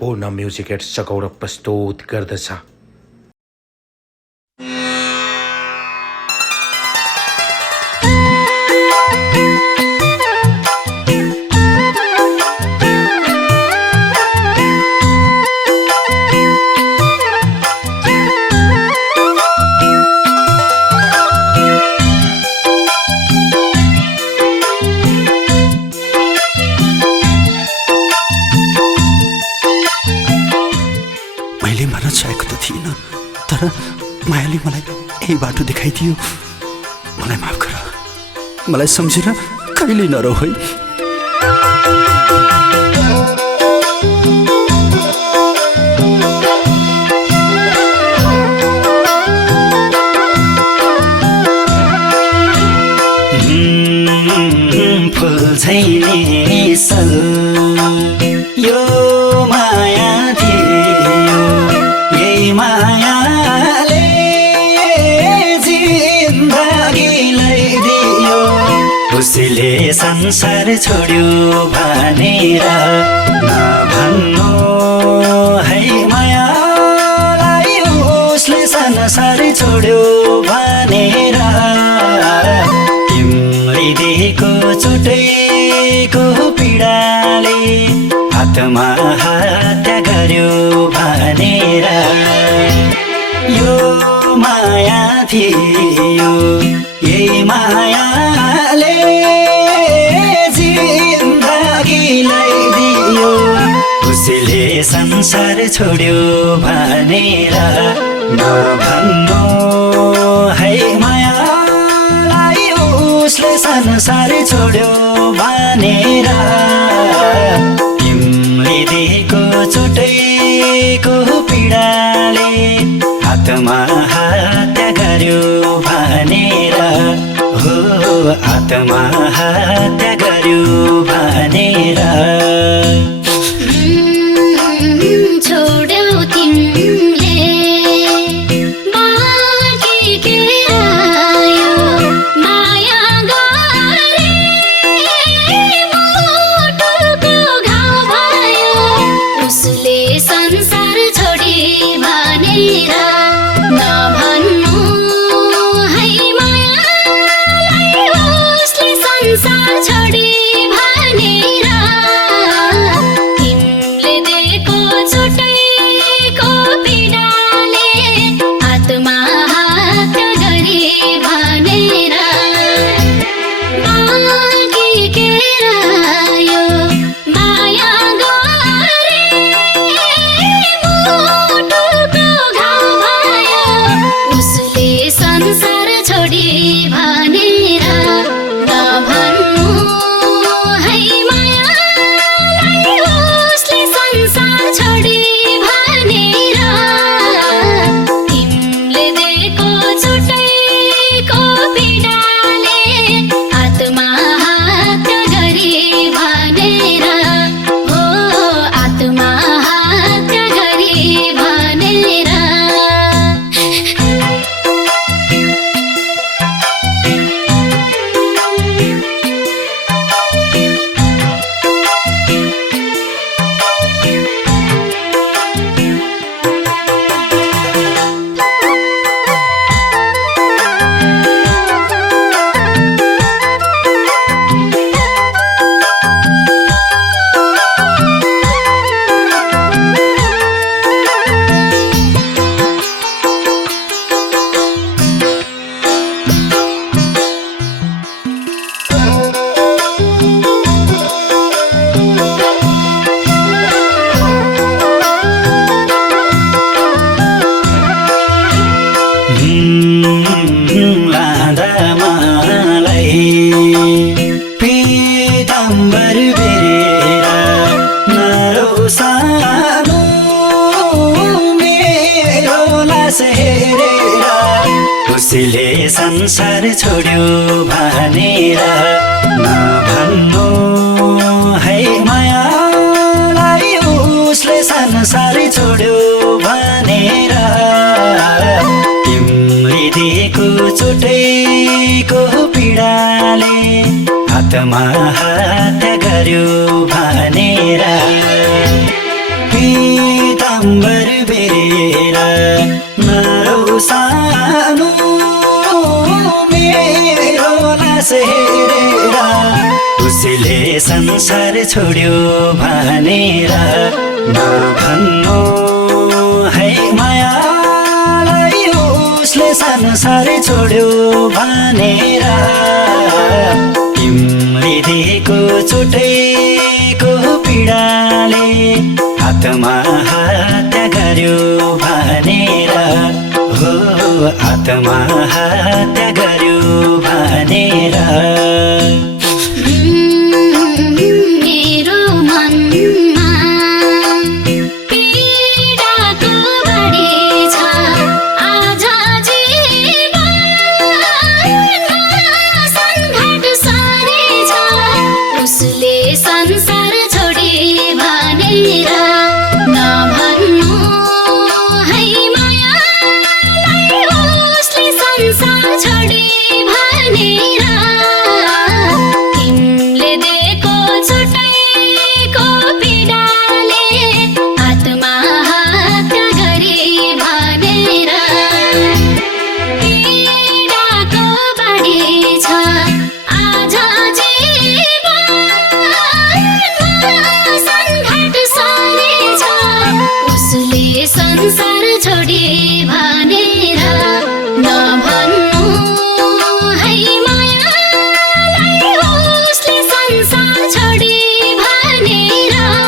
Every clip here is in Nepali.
पूर्ण म्युजिक एड्स चकौर प्रस्तुत गर्दछ। तर मायाले मलाई यही बाटो देखाइदियो। मलाई माफ गर, मलाई सम्झेर कहिले नरौ है। फुल छैन सल यो माया थियो, यही मायाले जिन्दगीलाई दियो। उसले संसार छोड्यो भनेर नभन्नु है मायालाई, उसले संसार छोड्यो भनेर। तिमीले दिएको चोटैको पीडाले हातमा हत्या गर्यो भनेर। यो माया थियो, यही मायाले जिन्दगीलाई दियो। उसले संसार छोड्यो भनेर नभन्नु है मायालाई, उसले संसार छोड्यो भनेर। तिमीले दिएको चोटैको पीडाले हातमा हत्या गर्यो भनेर। हो आत्मा हत्या गर्यो भनेर। छोड्यौ तिमीले बाँकी के आयो, माया गरे मुटुको घाउ भयो। उसले संसार छोडी भनेर नभन्नु है मायालाई, उसले संसार छोडी भनेर। तिमीले दिएको चोटैको पीडाले आत्मा हत्या गरे भनेर। बाँकी के रह्यो, माया गरे मुटुको घाउ भयो। उसले संसार छोडी भनेर नभन्नु है मायालाई, उसले संसार छोडी भनेर। तिमीले दिएको चोटैको पीडाले आत्मा हत्या गरे भनेर। हो आत्मा हत्या गरे भनेर। लाँदा मलाई पीताम्बर बेरेर नरौ सानो मेरो लास हेरेर। उसले संसार छोड्यो भनेर नभन्नु है मायालाई, उसले संसार छोड्यो भनेर। तिमीले दिएको चोटैको पीडाले हातमा हत्या गर्यो भनेर। संसार छोड्यो भनेर नभन्नु है मायालाई उसले संसार छोड्यो भनेर तिमीले दिएको छुटेको पीडाले हातमा हत्या गर्यो भनेर हो आत्मा हत्या गर्यो भनेर मेरो मनमा पीडाको बढी छ आज जीवनमा सङ्कट साह्रै छ उसले संसार छोडी भनेर नभन्नु है मायालाई उसले संसार छोडी भनेर तिमीले दिएको छुटेको पीडाले आत्मा हत्या गरी भनेर पीडाको बढी छ आज जीवनमा सङ्कट साह्रै छ उसले संसार छोडी भनेर नभन्नु है मायालाई उसले संसार छोडी भनेर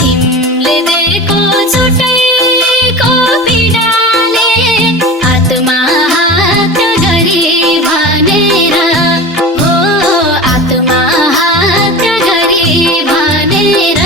तिमीले दिएको छुटेको पीडाले आत्मा हत्या गरी भनेर हो आत्मा हत्या गरी भनेर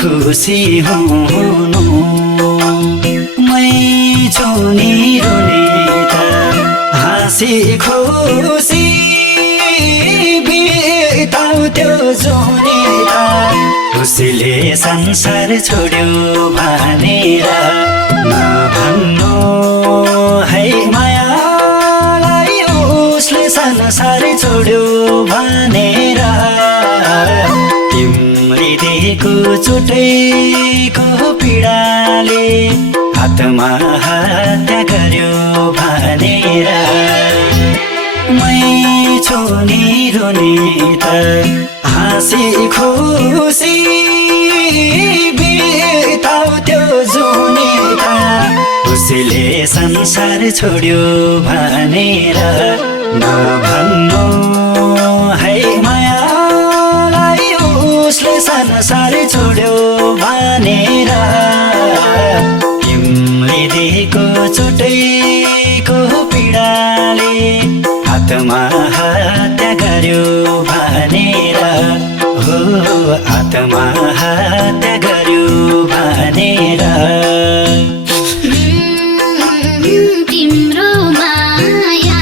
खुसी हुनु मै छु नि रुने त हाँसी खुसी बिताउँथ्यो जुने त उसले संसार छोड्यो भनेर नभन्नु है मायालाई उसले संसार छोड्यो भनेर तिमीले दिएको छुटेको पीडाले हातमा हत्या गर्यो भनेर मै छु नि रुने त हाँसी खुसी बिताउँथ्यो जुने त उसले संसार छोड्यो भनेर नभन्नु है मायालाई उसले संसार छोड्यो भनेर तिमीले दिएको छुटेको पीडाले आत्मा हत्या गर्यो भनेर हो आत्मा हत्या गर्यो भनेर तिम्रो माया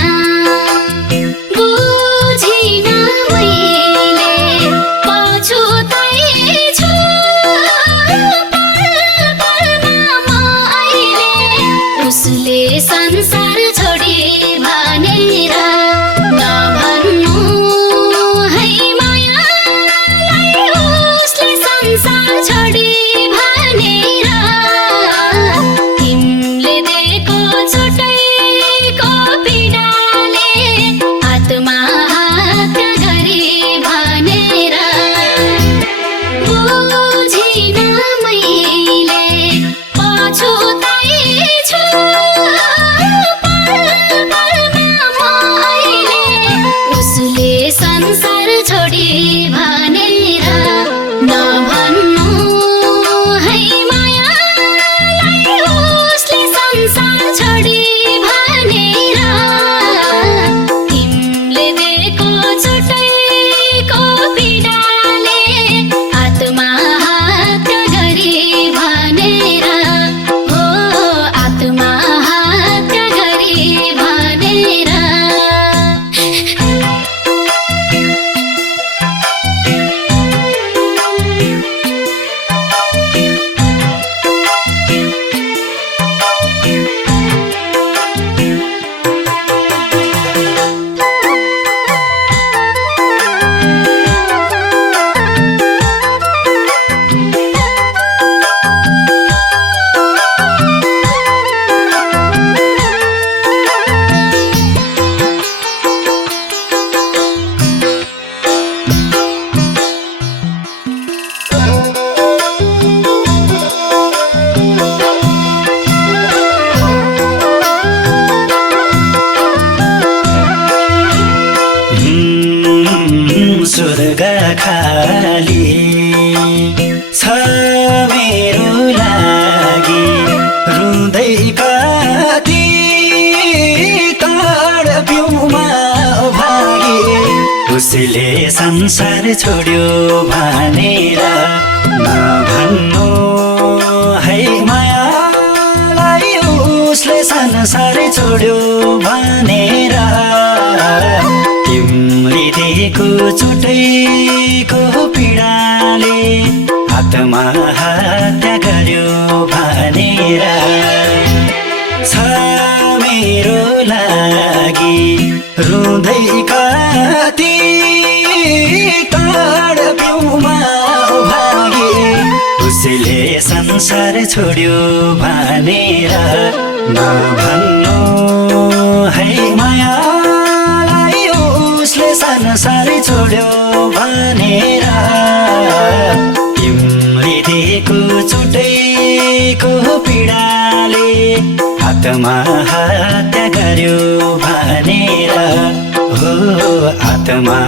बुझिन मैले पछुताइछु पलमा म अहिले उसले संसार छोडी भनेर नभन्नु है मायालाई उसले संसार छोडी भनेर तिमीले दिएको छुटेको पीडाले आत्मा हत्या गरी भनेर बुझिन मैले पछुताइछु पलमा म अहिले उसले संसार छोडी भनेर नभन्नु है मायालाई उसले संसार छोडी भनेर तिमीले स्वर्ग खाली छ मेरो लागि रुँदै कति तडप्युमा भागी उसले संसार छोड्यो भनेर नभन्नु है मायालाई उसले संसार छोड्यो भनेर तिमीले दिएको छुट्टैको पीडाले हातमा हत्या गर्यो भनेर छ मेरो लागि रुँदै कति तडप्युमा भागी उसले संसार छोड्यो भनेर नभन्नु है माया संसार छोड्यो भनेर तिमीले दिएको छुट्टैको पीडाले हातमा हत्या गर्यो भनेर हो हातमा